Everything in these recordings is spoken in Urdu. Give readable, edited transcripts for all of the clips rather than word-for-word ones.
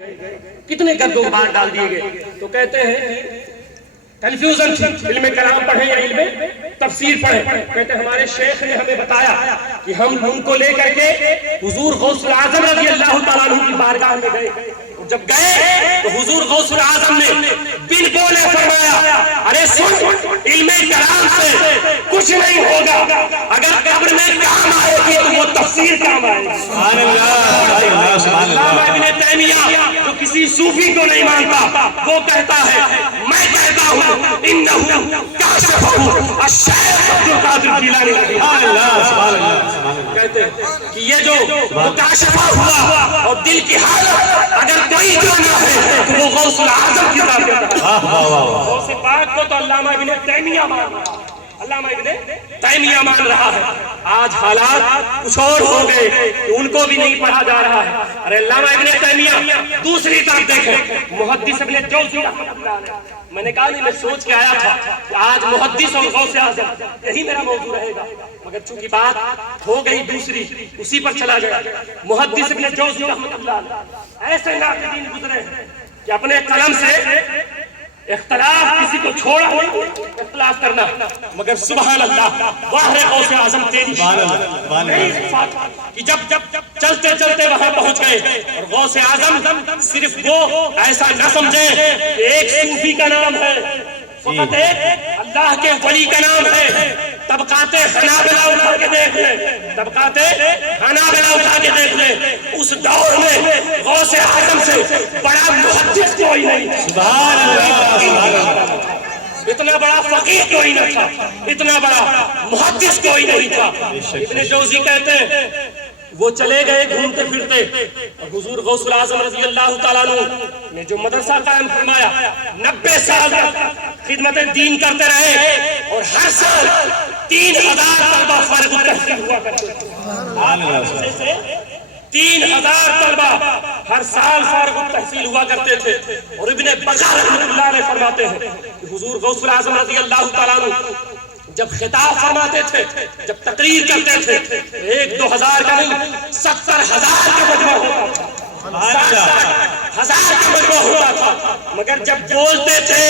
کتنے گرد و غبار ڈال دیے گئے. تو کہتے ہیں کنفیوژن تھی، علم کلام پڑھیں یا علم تفسیر پڑھیں. کہتے ہیں ہمارے شیخ نے ہمیں بتایا کہ ہم ان کو لے کر کے حضور غوث العظم رضی اللہ تعالیٰ عنہ کی بارگاہ میں گئے. جب گئے تو حضور غوث العظم نے دل بولے فرمایا ارے سن، علم کلام سے کچھ نہیں ہوگا، اگر قبر میں کام آئے گی تو وہ تفسیر کام آئے گی. سبحان اللہ، سبحان اللہ. علامہ ابن تیمیہ جو کسی صوفی کو نہیں مانتا وہ کہتا ہے میں کہتا ہوں انہو کاشفہ الشیخ عبد القادر جیلانی. سبحان اللہ، سبحان اللہ. کہتے ہیں کہ یہ جو مکاشفہ ہوا اور دل کی حالت اگر کوئی جانا ہے تو وہ غوث العظم کی ذات ہے. غوث پاک کو تو علامہ ابن تیمیہ مان رہا ہے، علامہ ابن تیمیہ مان رہا ہے. آج حالات کچھ اور ہو گئے کہ ان کو بھی نہیں پڑھا جا رہا ہے. ارے علامہ ابن تیمیہ دوسری طرف دیکھیں، محدث ابن جوزی رحمۃ اللہ علیہ. میں نے کہا نہیں، میں سوچ کے آیا تھا کہ آج محدث اور غوث اعظم یہی میرا موضوع رہے گا، مگر چونکہ بات ہو گئی دوسری، اسی پر چلا گیا. محدث ابن جوزی رحمۃ اللہ علیہ ایسے ناقدین گزرے کہ اپنے قلم سے اختلاف کسی کو چھوڑا نہیں اختلاف کرنا، مگر سبحان اللہ باہر غوث اعظم تیری کہ جب چلتے چلتے وہاں پہنچ گئے اور غوث اعظم صرف وہ ایسا نہ سمجھے کہ ایک صوفی کا نام ہے، فقط ایک اللہ کے ولی کا نام ہے. طبقات حنابلہ اٹھا کے دیکھ لیں، طبقات حنابلہ اٹھا کے دیکھ لیں، اس دور میں غوث اعظم سے بڑا محدث کوئی نہیں. سبحان اللہ، سبحان اللہ. اتنا بڑا فقیہ کوئی نہ تھا، اتنا بڑا محدث کوئی نہیں تھا. ابن جوزی کہتے ہیں وہ چلے گئے گھومتے پھرتے اور حضور غوث العظم رضی اللہ تعالیٰ عنہ نے جو مدرسہ قائم فرمایا، 90 سال تک خدمت دین کرتے رہے اور ہر سال 3000 طلبہ فارغ التحصیل ہوا کرتے تھے. 3000 طلبہ ہر سال فارغ التحصیل ہوا کرتے تھے. اور ابن بقا رحمۃ اللہ علیہ فرماتے ہیں کہ حضور غوث العظم رضی اللہ تعالیٰ عنہ جب خطاب فرماتے تھے، جب تقریر کرتے تھے، 1-2 ہزار کا نہیں 70,000 کا مجمع ہوتا تھا، 60,000 کا مجمع ہوتا تھا. مگر جب بولتے تھے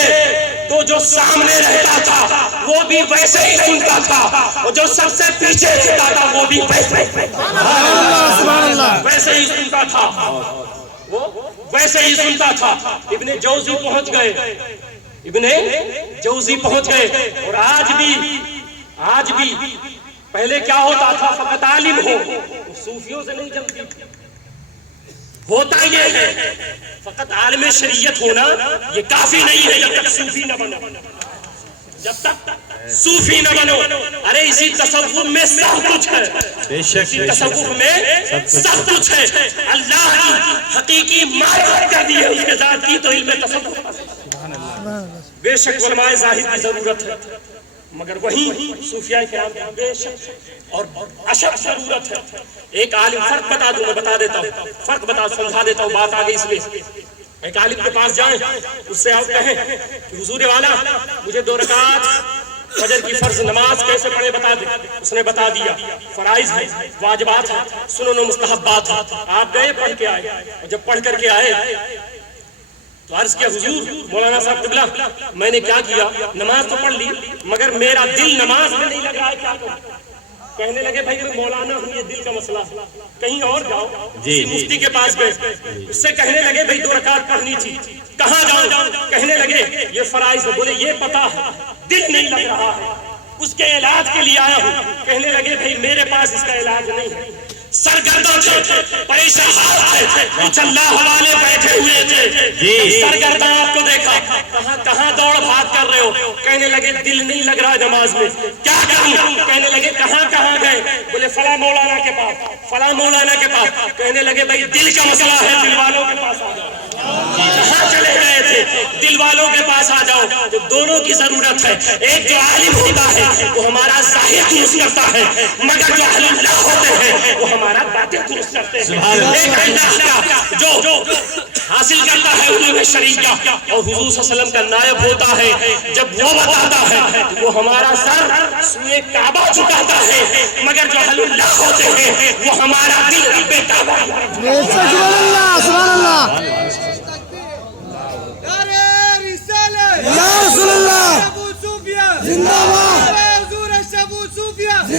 تو جو سامنے رہتا تھا وہ بھی ویسے ہی سنتا تھا، اور جو سب سے پیچھے رہتا تھا وہ بھی ویسے ہی سنتا تھا، وہ ویسے ہی سنتا تھا. ابن جوزی پہنچ گئے، ابن جوزی پہنچ گئے. اور آج بھی پہلے کیا ہوتا تھا، فقط عالم ہو صوفیوں سے نہیں جمتی. ہوتا یہ ہے فقط عالم شریعت ہونا یہ کافی نہیں ہے جب تک صوفی نہ بنو، جب تک صوفی نہ بنو. ارے اسی تصوف میں سب کچھ ہے، اسی تصوف میں سب کچھ ہے. اللہ کی حقیقی معرفت کر دی ہے اس کے ذات کی تو علم تصوف. بے شک علماء زاہد کی ضرورت ہے، مگر وہی صوفیاء کرام کی بے شک اور اشد ضرورت ہے. ایک عالم فرق بتا دوں، میں بتا دیتا ہوں، فرق بتا سمجھا دیتا ہوں، بات آگئی اس لیے. ایک عالم کے پاس جائیں، اس سے آپ کہیں کہ حضور والا مجھے 2 رکعت فجر کی فرض نماز کیسے پڑھے بتا دیں. اس نے بتا دیا، فرائض ہے، واجبات ہیں، سنن و مستحبات ہیں. آپ گئے پڑھ کے آئے، اور جب پڑھ کر کے آئے تو عرض کیا حضور مولانا صاحب قبلہ میں نے کیا کیا، نماز تو پڑھ لی مگر میرا دل نماز میں نہیں لگ رہا ہے، کیا کروں. کہنے لگے بھائی میں مولانا ہوں، یہ دل کا مسئلہ ہے، کہیں اور جاؤ. کسی مفتی کے پاس گئے، اس سے کہنے لگے بھائی 2 رکعت پڑھنی تھی، کہاں جاؤں. کہنے لگے یہ فرائض ہے. بولے یہ پتا ہے دل نہیں لگ رہا ہے، اس کے علاج کے لیے آیا ہوں. کہنے لگے بھائی میرے پاس اس کا علاج نہیں ہے. سرگردوں تھے، پریشان تھے، کچھ اللہ والے بیٹھے ہوئے تھے. سرگرداں آپ کو دیکھا کہاں دوڑ بھاگ کر رہے ہو. کہنے لگے دل نہیں لگ رہا نماز میں، کیا کروں. کہنے لگے کہاں گئے. بولے فلاں مولانا کے پاس، فلاں مولانا کے پاس. کہنے لگے بھائی دل کا مسئلہ ہے، دل والوں کے پاس آ جاؤ. کہاں چلے گئے تھے، دل والوں کے پاس آ جاؤ. تو دونوں کی ضرورت ہے. ایک جو عالم ہوتا ہے وہ ہمارا ظاہر درست کرتا ہے، مگر جو اہل اللہ ہوتے ہیں وہ ہمارا باطن درست کرتے ہیں. ایک اللہ کا جو حاصل کرتا ہے علوم شریعہ اور حضور صلی اللہ علیہ وسلم کا نائب ہوتا ہے، جب وہ بتاتا ہے وہ ہمارا سر سوئے کعبہ جھکاتا ہے، مگر جو اہل اللہ ہوتے ہیں وہ ہمارا دل رب کعبہ. سبحان اللہ، سبحان اللہ.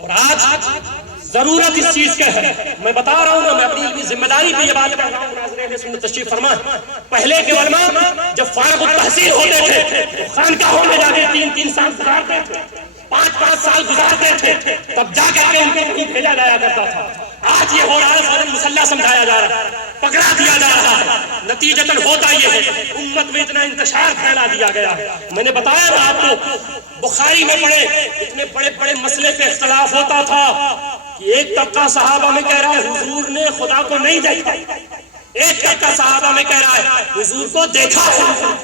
اور آج ضرورت اس چیز کا ہے، میں بتا رہا ہوں نا، میں اپنی علمی ذمہ داری پہ یہ بات کر رہا ہوں، ناظرین سنت تشریف فرما۔ پہلے کے علماء جب فارغ التحصیل ہوتے تھے تو خانقاہوں میں جا کے 3-3 سال گزارتے تھے، 5-5 سال گزارتے تھے، تب جا کر کے ان کو کہیں بھیجا جایا کرتا تھا۔ آج یہ ہو رہا ہے، فوراً مسلح سمجھایا جا رہا ہے، پکڑا دیا جا رہا ہے۔ نتیجتاً ہوتا یہ ہے، امت میں اتنا انتشار پھیلا دیا گیا ہے۔ میں نے بتایا نا آپ کو، بخاری میں پڑھے اتنے بڑے بڑے مسئلے پہ اختلاف ہوتا تھا کہ ایک طبقہ صحابہ میں کہہ رہا ہے حضور نے خدا کو نہیں دیکھا، ایک طبقہ صحابہ میں کہہ رہا ہے حضور کو دیکھا ہے،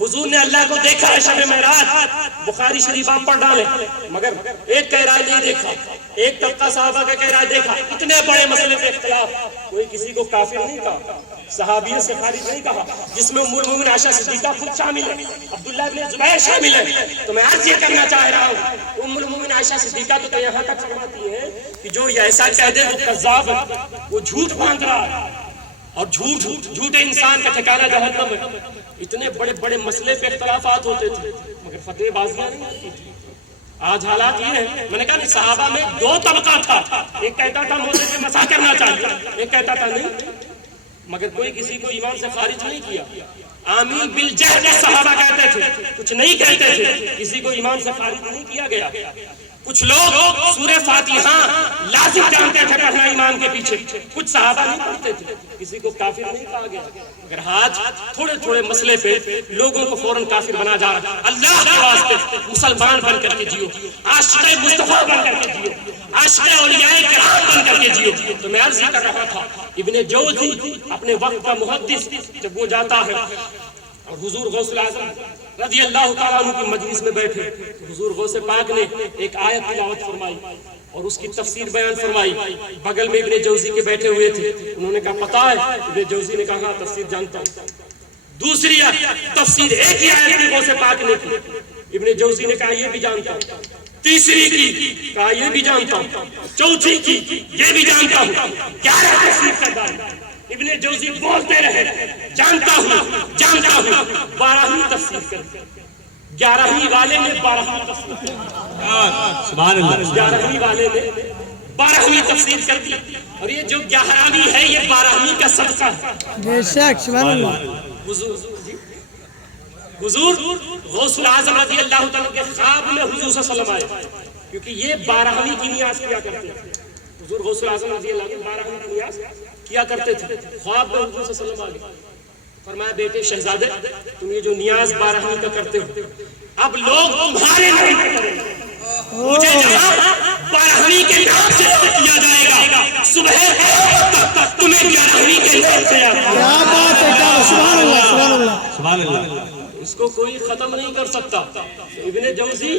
حضور نے اللہ کو دیکھا ہے شب معراج۔ بخاری شریف آپ پڑھ ڈالیں، مگر ایک کہہ رہا ہے نہیں دیکھا، ایک طبقہ صحابہ کا کہہ رہا ہے دیکھا۔ اتنے بڑے مسئلے پہ اختلاف، کوئی کسی کو کافر نہیں کہا، صحابیت سے خارج نہیں کہا، جس میں ام المؤمنین عائشہ صدیقہ خود شامل ہے، عبداللہ ابن زبیر شامل ہے۔ تو میں عرض یہ کرنا چاہ رہا ہوں، ام المؤمنین عائشہ صدیقہ تو یہاں تک فرماتی ہیں کہ جو ایسا کہہ دے وہ کذاب ہے، وہ جھوٹ باندھ رہا ہے، اور جھوٹے انسان کا ٹھکانہ جہنم ہے۔ اتنے بڑے بڑے مسئلے پہ اختلافات ہوتے تھے مگر فتح بازیاں نہیں ہوتی تھی۔ آج حالات یہ ہیں، میں نے کہا نہیں، صحابہ میں 2 طبقہ تھا، ایک کہتا تھا موضوع پہ مسح کرنا چاہیے، ایک کہتا تھا نہیں، مگر کوئی کسی کو ایمان سے خارج نہیں کیا۔ آمین بالجہل صحابہ کہتے تھے، کچھ نہیں کہتے تھے، کسی کو ایمان سے خارج نہیں کیا گیا۔ کچھ لوگ سورہ فاتحہ لازم جانتے تھے پڑھنا ایمان کے پیچھے، کچھ صحابہ نہیں پڑھتے تھے، کسی کو کافر نہیں کہا گیا۔ مگر آج تھوڑے تھوڑے مسئلے پہ لوگوں کو فوراً کافر بنا جا رہا ہے۔ اللہ کے واسطے مسلمان بن کر کے جیو، عاشق مصطفیٰ بن کر کے جیو، عاشق اولیاء کرام بن کر کے جیو۔ تو میں عرض کر رہا تھا، ابن جوزی اپنے وقت کا محدث جب وہ جاتا ہے اور حضور غوث الاعظم رضی اللہ تعالیٰ عنہ کی مجلس میں بیٹھے، حضور غوث پاک نے ایک آیت تلاوت فرمائی اور اس کی تفسیر بیان فرمائی۔ بغل میں ابن جوزی کے بیٹھے ہوئے تھے، انہوں نے کہا پتہ ہے؟ ابن جوزی نے کہا تفسیر جانتا ہوں۔ دوسری تفسیر ایک ہی آیت میں غوث پاک نے کی، ابن جوزی نے کہا یہ بھی جانتا ہوں۔ تیسری کی کہا یہ بھی جانتا ہوں، چوتھی کی یہ بھی جانتا ہوں، 11 تفسیر کا دان۔ ابن جوزی بولتے رہے، جانتا ہوں جانتا ہوں، 12ویں تفسیر کر دی۔ 11ویں والے نے 12ویں تفسیر کر دی، سبحان اللہ 11ویں والے نے 12ویں تفسیر کر دی، اور یہ جو 11ویں ہے یہ 12ویں کا صدقہ ہے۔ بے شک سبحان اللہ۔ حضور غوث الاعظم رضی اللہ تعالیٰ کے خواب میں حضور صلی اللہ علیہ وسلم آئے، کیونکہ یہ 12ویں کی نیاز کیا کرتے تھے۔ حضور غوث الاعظم رضی اللہ عنہ 12ویں کی نیاز کیا کرتے تھے، خواب میں حضور صلی اللہ علیہ وسلم آ گئے، فرمایا بیٹے شہزادے تم یہ جو نیاز 12ویں کا کرتے ہو اب لوگ تمہارے نام پہ کریں گے، مجھے جہاں 12ویں کے نام سے کیا جائے گا، صبح تک تمہیں 11ویں کے نام سے یاد کیا۔ کیا بات ہے، کیا سبحان اللہ سبحان اللہ سبحان اللہ اس کو کوئی ختم نہیں کر سکتا۔ ابن جوزی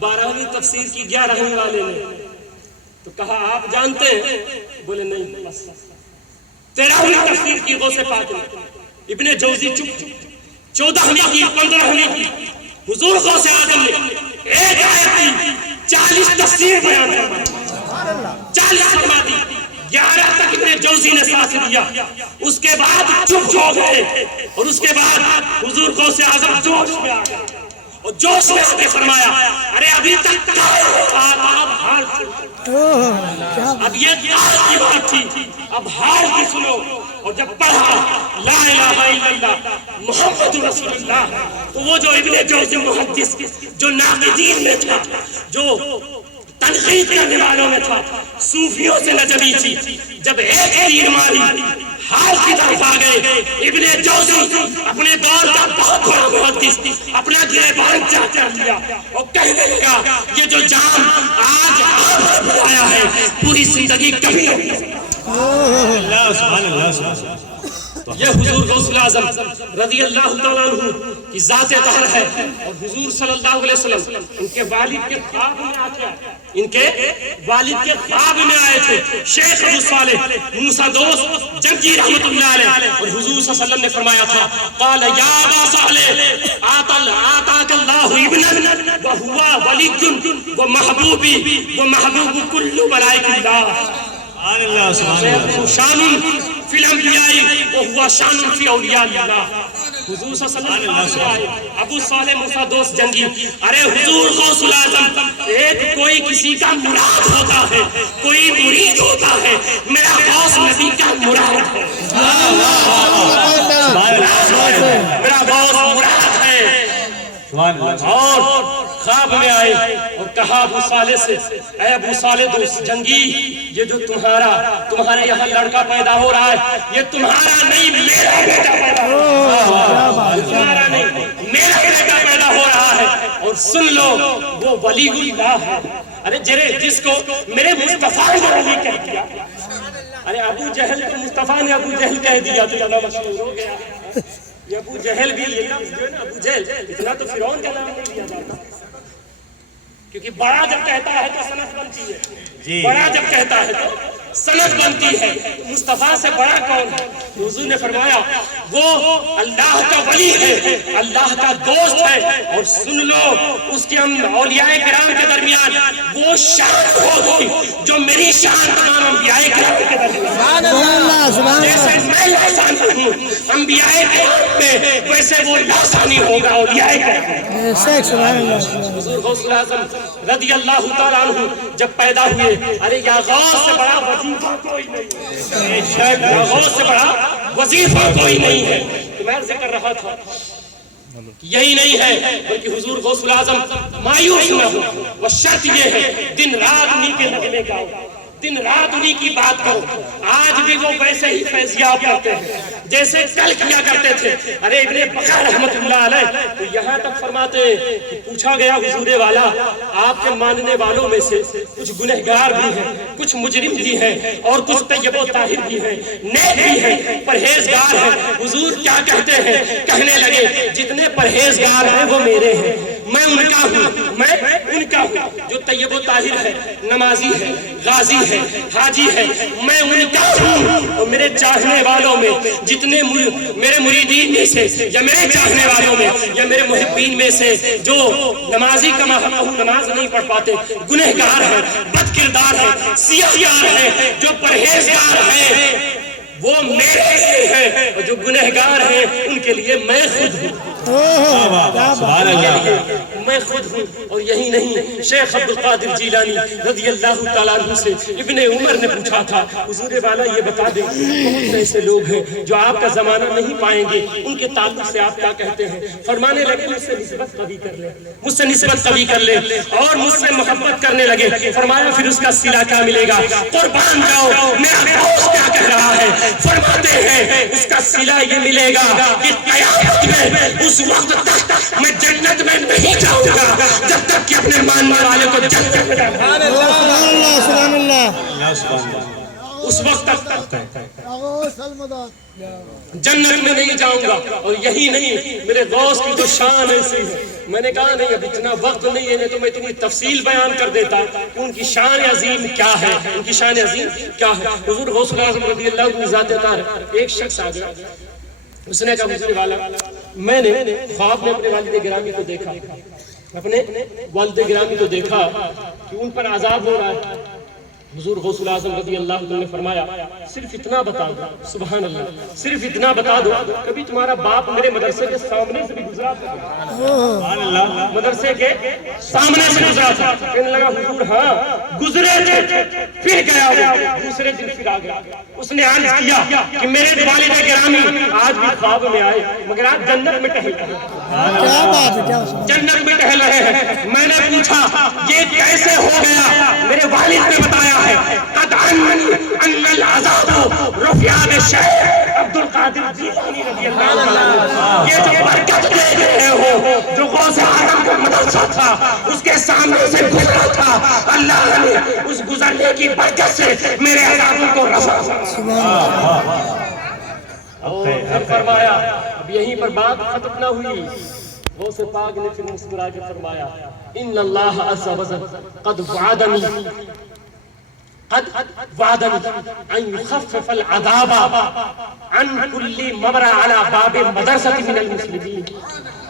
12ویں تفسیر کی 11ویں والے نے تو کہا آپ جانتے ہیں؟ بولے نہیں، بس 13ویں تفسیر کی غوث پاک نے، ابن جوزی چپ، 14ویں کی، 15ویں کی، حضور غوث اعظم نے ایک آیت کی 40 تفسیر بیان فرمائی، 40 فرما دی، 11 تک ابن جوزی نے ساتھ دیا، اس کے بعد چپ ہو گئے، اور اس کے بعد حضور غوث اعظم جوش میں آ گئے، اور جوش میں آ کے فرمایا ارے ابھی تک اب یہ کی بات تھی، اب حال کی سنو۔ اور جب پڑھا لا الہ الا اللہ محمد رسول اللہ، تو وہ جو ابن جوزی محدث جو ناقدین میں تھا، جو تنقید کرنے والوں میں تھا، صوفیوں سے نجمی تھی، جب ایک تیر ماری حال کی طرف آ گئے۔ ابن جوزی اپنے دور کا بہت بڑا محدث اپنا گریبان چاچا لیا اور کہنے لگا یہ جو جام آج آپ نے بنایا ہے پوری زندگی کبھی نہیں۔ اللہ سبحان اللہ سبحان اللہ۔ یہ حضور غوث الاعظم رضی اللہ تعالیٰ عنہ کی ذات طاہر ہے، اور حضور صلی اللہ علیہ وسلم ان کے والد کے خواب میں آتے ہیں، ان کے والد کے خواب میں آئے تھے شیخ ابو صالح موسیٰ دوست جنگی رحمت اللہ علیہ، اور حضور صلی اللہ علیہ وسلم نے فرمایا تھا قال یا ابا صالح آتاک اللہ ابنا وہوا ولی و محبوبی و محبوب کل ملائک اللہ۔ سبحان اللہ سبحان اللہ شان فی الانبیاء وہو شان فی اولیاء اللہ. حضور صلی اللہ علیہ وسلم ابو صالح موسیٰ دوست جنگی, ارے حضور غوث الاعظم, ایک کوئی کسی کا مراد ہوتا ہے, کوئی مرید ہوتا ہے, میرا غوث نبی کا مراد ہے, میرا غوث مراد ہے. اور خواب میں آئے اور کہا ابو صالح سے, اے ابو صالح دوست جنگی, یہ جو تمہارے یہاں لڑکا پیدا ہو رہا ہے, یہ تمہارا نہیں میرا بیٹا پیدا ہو رہا ہے, تمہارا نہیں میرا بیٹا پیدا ہو رہا ہے. اور سن لو وہ ولی اللہ ہے. ارے جس کو میرے مصطفیٰ نے ولی کہہ دیا, ارے ابو جہل کو مصطفیٰ نے ابو جہل کہہ دیا تو اللہ مشہور ہو گیا. یہ ابو جہل بھی, یہ لفظ جو ہے نا ابو جہل, اتنا تو فرعون کا نام نہیں لیا جاتا, کیونکہ بڑا جب کہتا ہے تو سند بنتی ہے, بڑا جب کہتا ہے تو سند بنتی ہے. مصطفیٰ سے بڑا کون ہے؟ حضور نے فرمایا وہ اللہ کا ولی ہے, اللہ کا دوست ہے. اور سن لو اس کے اولیاء کرام کے درمیان وہ شان ہوگی جو میری شان تمام انبیاء کرام کے درمیان. جیسے میں لاسانی ہوں انبیاء کرام میں, ویسے وہ لاسانی ہوگا اولیاء کرام. حضور غوث الاعظم رضی اللہ تعالیٰ عنہ جب پیدا ہوئے, ارے یا غوث سے بڑا وظیفہ کوئی نہیں ہے, یا غوث سے بڑا وظیفہ کوئی نہیں ہے. تو میں عرض کر رہا تھا یہی نہیں ہے بلکہ حضور غوث الاعظم مایوس نہ ہو, وہ شرط یہ ہے دن رات انہی کے لگنے کا ہو, دن رات انہی کی بات کرو. آج بھی وہ ویسے ہی فیضیاب کرتے ہیں جیسے کل کیا کرتے تھے. ارے ابن بقا رحمت اللہ علیہ تو یہاں تک فرماتے ہیں کہ پوچھا گیا حضور والا, آپ کے ماننے والوں میں سے کچھ گنہگار بھی ہیں, کچھ مجرم بھی ہیں, اور کچھ طیب و طاہر بھی ہیں, نیک بھی ہیں, پرہیزگار ہیں. حضور کیا کہتے ہیں؟ کہنے لگے جتنے پرہیزگار ہیں وہ میرے ہیں, میں ان کا ہوں, میں ان کا ہوں. جو طیب و طاہر ہے, نمازی ہے, غازی ہے, حاجی ہے, میں ان کا ہوں. اور میرے چاہنے والوں میں جتنے میرے مریدین میں سے, یا میرے چاہنے والوں میں, یا میرے محبین میں سے جو نمازی کما نماز نہیں پڑھ پاتے, گنہگار ہیں, بد کردار ہیں, سیاہیار ہیں, جو پرہیزگار ہیں وہ میرے لیے ہیں, اور جو گنہگار ہیں ان کے لیے میں خود ہوں. میں خود ہوں. اور یہی نہیں, شیخ عبد القادر جیلانی رضی اللہ تعالیٰ عنہ سے ابن عمر نے پوچھا تھا, حضور والا یہ بتا دیں بہت سے ایسے لوگ ہیں جو آپ کا زمانہ نہیں پائیں گے, ان کے تعلق سے آپ کیا کہتے ہیں؟ فرمانے لگے مجھ سے نسبت قوی کر لے, مجھ سے نسبت قوی کر لے, اور مجھ سے محبت کرنے لگے. فرمایا پھر اس کا صلہ کیا ملے گا؟ قربان جاؤ میرا دوست کیا کہہ رہا ہے؟ فرماتے ہیں اس کا صلہ یہ ملے گا کہ قیامت میں اس وقت تک میں جنت میں نہیں جاؤں گا جب تک کہ اپنے ماننے والے کو جنت میں سبحان اللہ. اس وقت تک جنت میں نہیں جاؤں گا. اور یہی نہیں, میرے غوث کی تو شان ایسی ہے, میں نے کہا نہیں اب اتنا وقت نہیں ہے, نہیں تو میں اتنی تفصیل بیان کر دیتا ان کی شان عظیم کیا ہے, ان کی شان عظیم کیا ہے. حضور غوث الاعظم رضی اللہ عنہ ذات طاہر, ایک شخص آ گیا, اس نے کہا حضور والا میں نے خواب میں اپنے والد گرامی کو دیکھا, اپنے والد گرامی کو دیکھا کہ ان پر عذاب ہو رہا ہے. حضور غوث الاعظم رضی اللہ عنہ نے فرمایا صرف اتنا بتا دو, سبحان اللہ, صرف اتنا بتا دو, کبھی تمہارا باپ میرے مدرسے کے سامنے سے بھی گزرا تھا؟ سبحان اللہ, مدرسے کے سامنے سے گزرا تھا. کہنے لگا حضور ہاں گزرے تھے, پھر گیا, دوسرے دن پھر آ گیا. اس نے عرض کیا کہ میرے والد گرامی آج بھی خواب میں آئے مگر آپ جنت میں ٹہل رہے ہیں, جنت میں ٹہل رہے ہیں. میں نے پوچھا یہ کیسے ہو گیا؟ میرے والد نے بتایا ہے قد ان العذاب رفع بالشیخ عبد القادر جیلانی رضی اللہ عنہ. یہ جو برکت دے رہے ہو, جو غوث اعظم کا مدرسہ تھا اس کے سامنے سے گزرا تھا, اللہ نے اس گزرنے کی برکت سے میرے عذابوں کو رفع. اور فرمایا اب یہیں پر بات ختم نہ ہوئی, غوث پاک نے پھر مسکرا کے فرمایا ان اللہ عز وجل قد وعدنی ان يخفف العذاب عن كل مبرأ على باب مدرسة من المسلمين.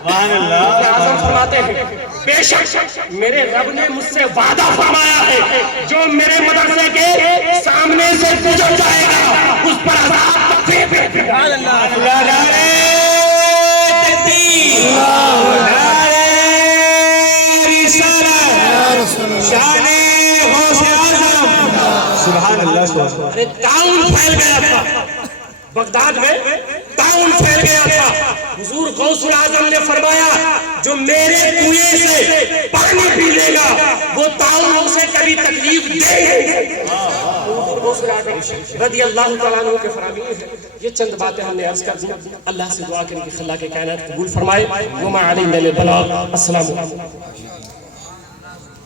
سبحان اللہ اعظم فرماتے ہیں بے شک میرے رب نے مجھ سے وعدہ فرمایا ہے جو میرے مدرسے کے سامنے سے گزر جائے گا اس پر عذاب تخفیف ہے۔ نعرہ تکبیر نعرہ رسالت شان غوث اعظم سبحان اللہ سبحان اللہ ارے تعاون پھیل گیا تھا بغداد میں، تعاون پھیل گیا تھا۔ حضور غوث اعظم نے فرمایا جو میرے کنویں سے پانی پی لے گا وہ تعاون اسے کبھی تکلیف دے نہیں۔ غوث اعظم رضی اللہ تعالیٰ عنہ کے فرامین ہیں۔ یہ چند باتیں ہم نے عرض کر دی، اللہ سے دعا کریں کہ خلا کے کائنات قبول فرمائے۔ وما علینا الا البلاغ۔ السلام علیکم۔